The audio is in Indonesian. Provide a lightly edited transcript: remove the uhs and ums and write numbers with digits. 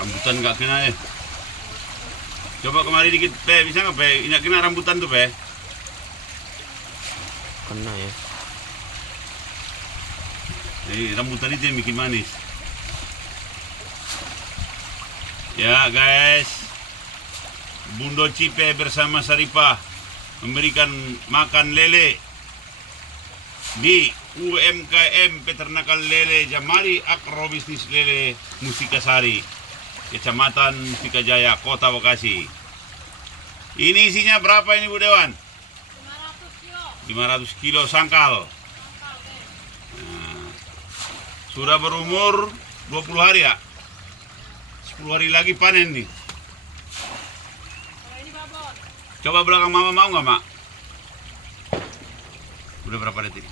Rambutan nggak kena ya. Coba kemari dikit, Pe. Bisa nggak, Pe? Nggak kena rambutan tuh, Pe. Kena ya. Jadi rambutan itu yang bikin manis. Ya, guys. Bundo Cipe bersama Saripah memberikan makan lele di UMKM Peternakan Lele Jamari Agrobisnis Lele Mustikasari, Kecamatan Mustika Jaya, Kota Bekasi. Ini isinya berapa ini, Bu Dewan? 500 kilo sangkal. Nah, sudah berumur 20 hari ya? 10 hari lagi panen nih. Coba belakang Mama, mau nggak, Mak? Udah berapa detik?